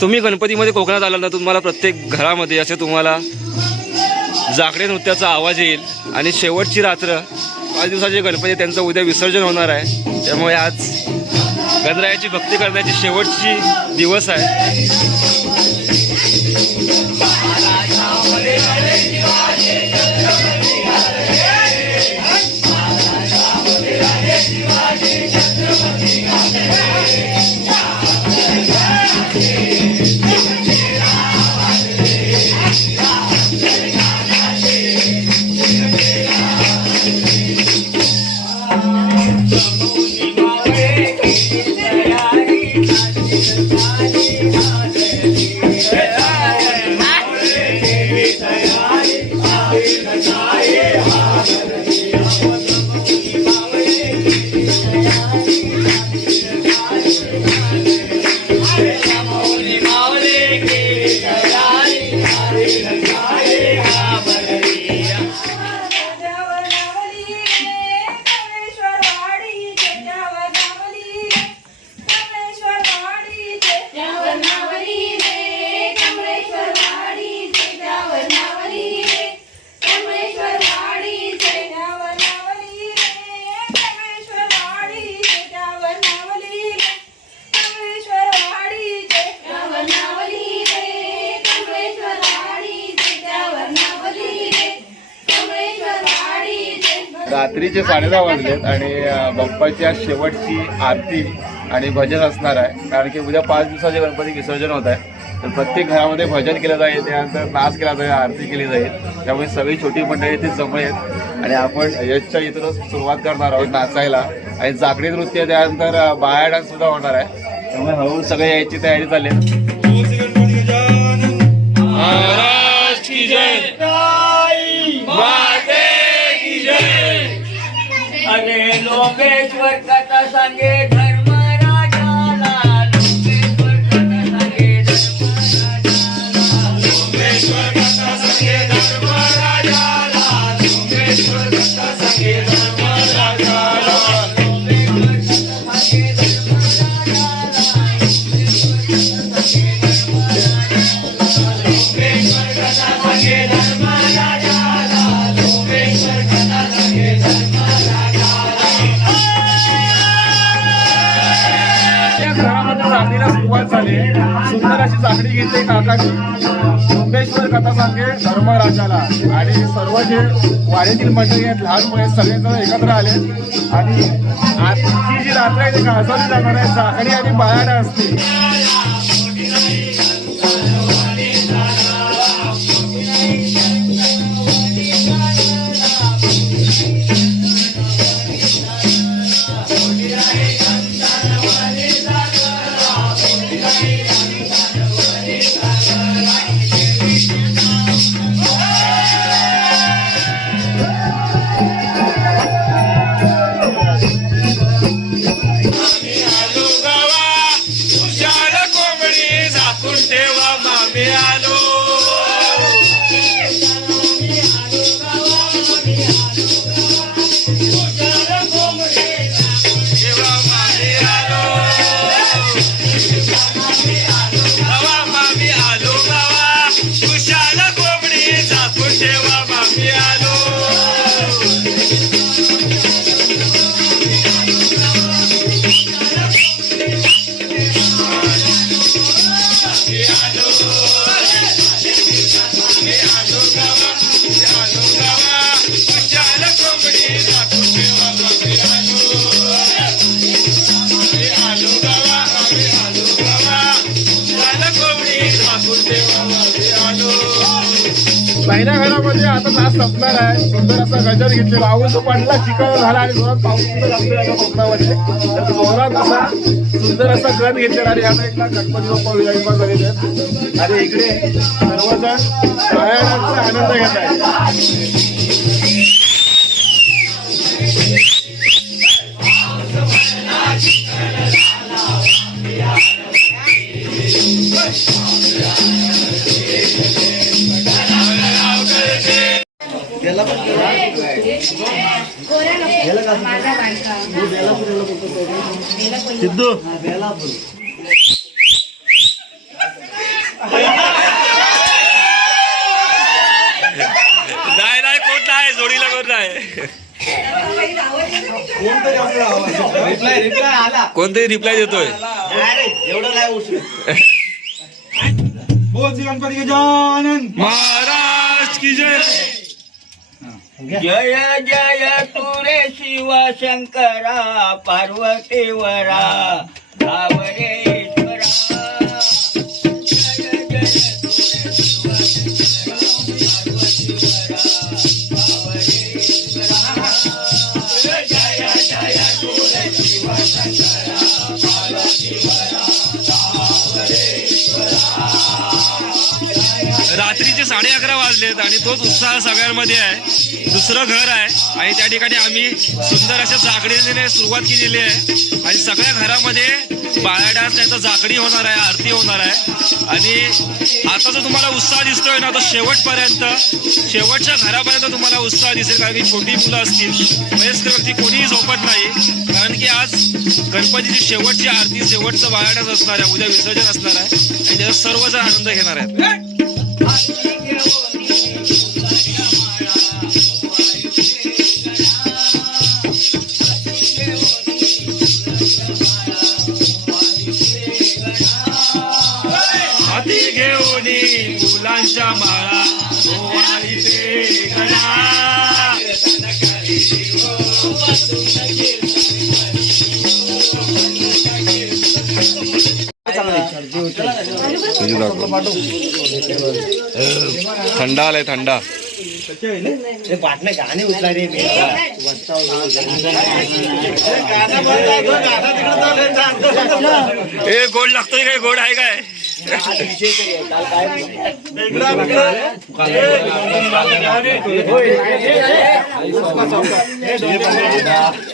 तुम्ही गणपतीमध्ये कोकणात आला ना, तुम्हाला प्रत्येक घरामध्ये असे तुम्हाला जागडे नृत्याचा आवाज येईल आणि शेवटची रात्र 5 दिवसाचे गणपती त्यांचं उद्या विसर्जन होणार आहे. त्यामुळे आज गणरायाची भक्ती करण्याची शेवटची दिवस आहे. रात्रीचे 10:30 वाजलेत आणि बाप्पाची आज शेवटची आरती आणि भजन असणार आहे. कारण की उद्या 5 दिवसाचे गणपती विसर्जन होत आहे. तर प्रत्येक घरामध्ये भजन केलं जाईल, त्यानंतर नाच केला जाईल, आरती केली जाईल. त्यामुळे सगळी छोटी मंडळी इथे जमली आहेत आणि आपण यशच्या इथूनच सुरुवात करणार आहोत नाचायला. आणि जागडी नृत्य, त्यानंतर बाया डान्स सुद्धा होणार आहे. त्यामुळे हळूहळू सगळे यायची तयारी चालली आहे. अरे लोकेश्वर कथा सांगे धर्मराजाला, लोकेश्वर कथा सांगे लोकेश्वर कथा सांगे धर्मराजाला, लोकेश्वर कथा सांगे धर्मराजाला, लोकेश्वर कथा सांगे धर्मराजाला, लोकेश्वर कथा सांगे रात्रीला सुरुवात झाली. सुंदर अशी जागडी घेतली काकाची. सोमेश्वर कथा सांगे धर्मराजाला आणि सर्व जे वाडीतील मंडळी आहेत, लहान मुले सगळेजण एकत्र आले आणि आजची जी रात्र आहे ती गाजवली जाणार आहे जागडी आणि बाया डान्सनी. पहिल्या घरामध्ये आता नाच संपणार आहे. सुंदर असा गजर घेतलेला, पाऊस पडला, चिखल झाला आणि जोरात पाऊस सुद्धा लागतोय कोकणामध्ये. तर जोरात असा सुंदर असा गण घेतलेला आणि ह्या एकला गणपती बाप्पा विराजमान झालेले आहेत आणि इकडे सर्वजण सगळ्यांचा आनंद घेत आहेत. सिद्धू कोणतरी रिप्लाय देतोय. बोल श्री गणपती गजानन महाराज की जय. जय जय तुरे शिव शंकरा पार्वती वरा धावरेश्वरा. जय जय तुरे शिव शंकरा पार्वती वरा धावरेश्वरा. जय जय तुरे शिव शंकरा पार्वती वरा धावरेश्वरा. रात्रीचे 11:30 वाजलेत आणि तोच उत्साह सगळ्यांमध्ये आहे. दुसरं घर आहे आणि त्या ठिकाणी आम्ही सुंदर अशा जागरणीने सुरुवात केलेली आहे आणि सगळ्या घरामध्ये बाळा डान्स नाही तर जागडी होणार आहे, आरती होणार आहे. आणि आता जो तुम्हाला उत्साह दिसतोय ना तो शेवटपर्यंत, शेवटच्या घरापर्यंत तुम्हाला उत्साह दिसेल. कारण की छोटी मुलं असतील, वयस्कर व्यक्ती कोणीही झोपत नाही. कारण की आज गणपतीची शेवटची आरती, शेवटचं बाळा डान्स असणार आहे, उद्या विसर्जन असणार आहे आणि त्याचा सर्वजण आनंद घेणार आहेत. हाती घेऊन फुलांच्या माळा ओवाळीते गणा. थंडा आलाय, थंडा. गाणी उचला रे ए गोड लागतोय काय? गोड आहे काय?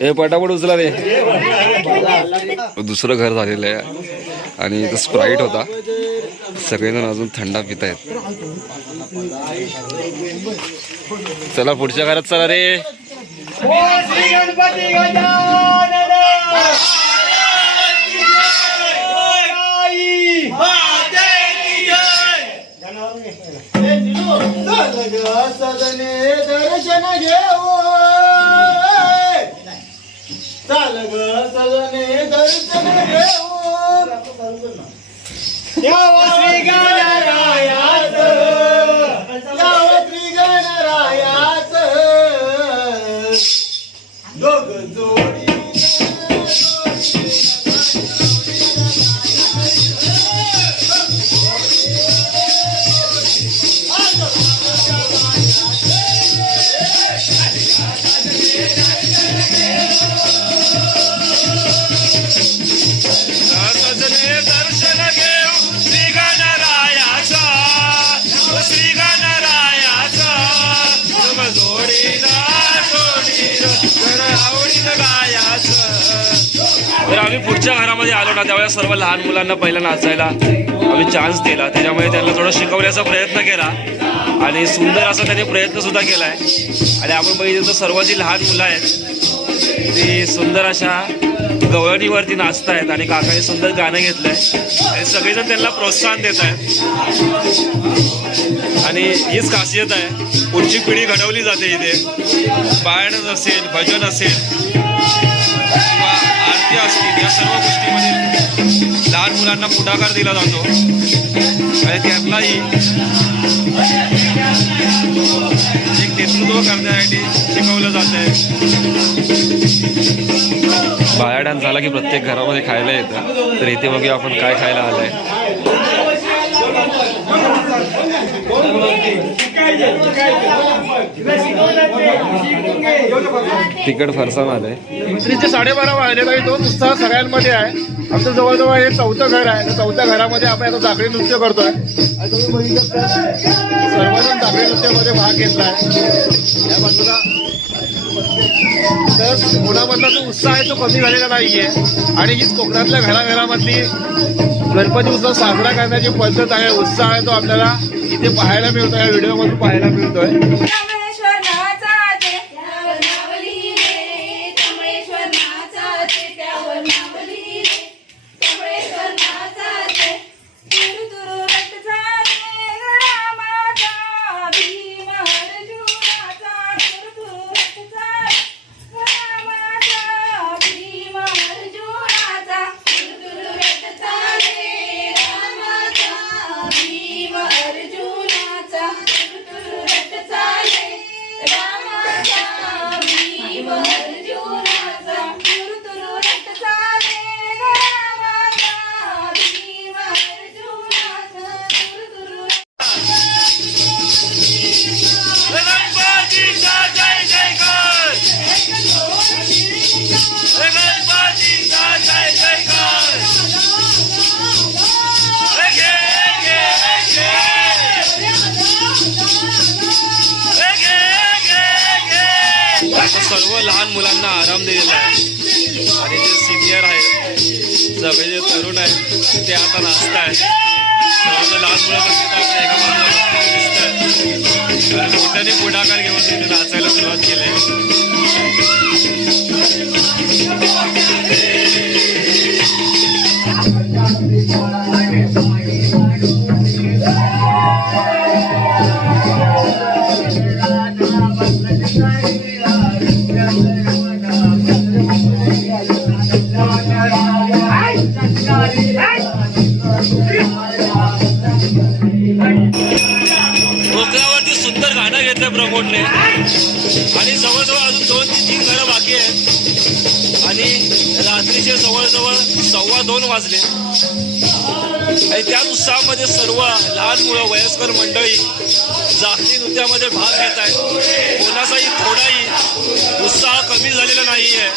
हे पटापट उचला रे. दुसरं घर झालेलं आहे आणि इथं स्प्राईट होता. सगळेजण अजून थंडा पित आहेत. चला पुढच्या घरात चला रे. श्री गणपती गजानन सदने दर्शन घेऊ. चाल ग सदने दर्शन घेऊ. श्री गणरायाच, श्री गणरायाच दोघ जोडी. दर्शन घेऊ श्री गणरायाचा, श्री गणरायाचा जोडीला आवडीनं गायाचं. तर आम्ही पुढच्या घरामध्ये आलो ना त्यावेळेस सर्व लहान मुलांना पहिला नाचायला आम्ही चान्स दिला. त्याच्यामुळे त्यांना थोडं शिकवण्याचा प्रयत्न केला आणि सुंदर असा त्यांनी प्रयत्न सुद्धा केला आहे. आणि आपण बघितलं तर सर्व जी लहान मुलं आहेत ती सुंदर अशा गवळणीवरती नाचतायत आणि काकाने सुंदर गाणं घेतलंय आणि सगळेजण त्यांना प्रोत्साहन देत आहेत. आणि हीच खासियत आहे, पुढची पिढी घडवली जाते इथे. बाळाडच असेल, भजन असेल किंवा आरती असतील, या सर्व गोष्टीमध्ये लहान मुलांना पुढाकार दिला जातो आणि त्यांनाही एक नेतृत्व करण्यासाठी शिकवलं जात आहे. बाळा डान्स झाला की प्रत्येक घरामध्ये खायला येतं. तर इथे बघूया आपण काय खायला आलंय. तिखट फरसाण आलंय. रात्रीचे 12:30 वाजलेला आहे. तोच उत्साह सगळ्यांमध्ये आहे. आमचं जवळजवळ हे 4थं घर आहे. त्या 4थ्या घरामध्ये आपण आता जागरी नृत्य करतोय आणि तुम्ही बघितलं सर्वजण जागरी नृत्यामध्ये भाग घेतलाय. या बाजूला तर मुलामधला जो उत्साह आहे तो कमी झालेला नाहीये. आणि हीच कोकणातल्या घराघरामधली गणपती उत्सव साजरा करण्याची पद्धत आहे, उत्साह आहे, तो आपल्याला इथे पाहायला मिळतोय, या व्हिडिओमधून पाहायला मिळतोय. आता सर्व लहान मुलांना आराम दिलेला आहे आणि जे सिनियर आहेत सगळे जे तरुण आहेत ते आता नाचत आहेत. सर्व लहान मुलं पण तिथं एका बाजूला दिसत आहेत आणि मोठ्याने पुढाकार घेऊन तिथे नाचायला सुरुवात केली आहे. कोकणावरती सुंदर गाणं घेतलं प्रमोदने आणि जवळजवळ अजून 2 ते 3 घरं बाकी आहेत आणि रात्रीचे जवळजवळ 2:15 वाजले आणि त्या उत्साहामध्ये सर्व लहान मुलं वयस्कर मंडळी जागती नृत्यामध्ये भाग घेत आहेत. कोणाचाही थोडाही उत्साह कमी झालेला नाही आहे.